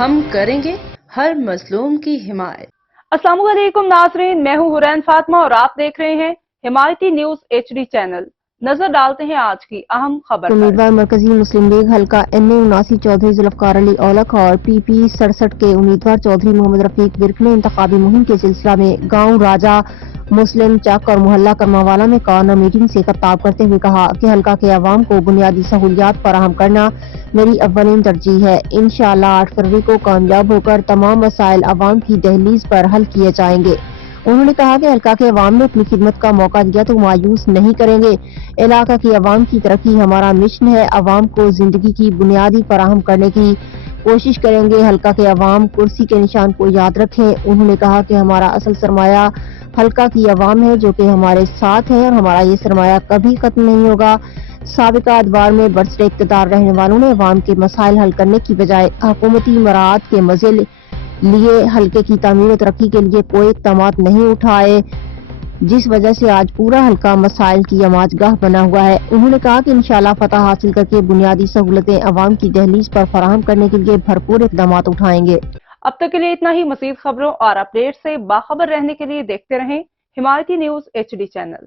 ہم کریں گے ہر مظلوم کی حمایت۔ السلام علیکم ناظرین، میں ہوں حرین فاطمہ اور آپ دیکھ رہے ہیں حمایتی نیوز HD چینل۔ نظر ڈالتے ہیں آج کی اہم خبر پر۔ امیدوار مرکزی مسلم لیگ حلقہ MA 79 چودھری ذوالفقار علی اولکھ اور PP 67 کے امیدوار چودھری محمد رفیق ورک نے انتخابی مہم کے سلسلہ میں گاؤں راجہ مسلم چک اور محلہ کرماوالا میں کارنر میٹنگ سے خطاب کرتے ہوئے کہا کہ حلقہ کے عوام کو بنیادی سہولیات فراہم کرنا میری اولین ترجیح ہے۔ انشاءاللہ 8 فروری کو کامیاب ہو کر تمام مسائل عوام کی دہلیز پر حل کیے جائیں گے۔ انہوں نے کہا کہ حلقہ کے عوام نے اپنی خدمت کا موقع دیا تو مایوس نہیں کریں گے۔ علاقہ کی عوام کی ترقی ہمارا مشن ہے، عوام کو زندگی کی بنیادی فراہم کرنے کی کوشش کریں گے۔ حلقہ کے عوام کرسی کے نشان کو یاد رکھیں۔ انہوں نے کہا کہ ہمارا اصل سرمایہ حلقہ کی عوام ہے جو کہ ہمارے ساتھ ہے اور ہمارا یہ سرمایہ کبھی ختم نہیں ہوگا۔ سابقہ ادوار میں برسر اقتدار رہنے والوں نے عوام کے مسائل حل کرنے کی بجائے حکومتی مراعات کے مزے لیے حلقے کی تعمیر و ترقی کے لیے کوئی اقدامات نہیں اٹھائے، جس وجہ سے آج پورا حلقہ مسائل کی آماج گاہ بنا ہوا ہے۔ انہوں نے کہا کہ انشاءاللہ فتح حاصل کر کے بنیادی سہولتیں عوام کی دہلیز پر فراہم کرنے کے لیے بھرپور اقدامات اٹھائیں گے۔ اب تک کے لیے اتنا ہی۔ مزید خبروں اور اپڈیٹ سے باخبر رہنے کے لیے دیکھتے رہیں حمایتی نیوز HD چینل۔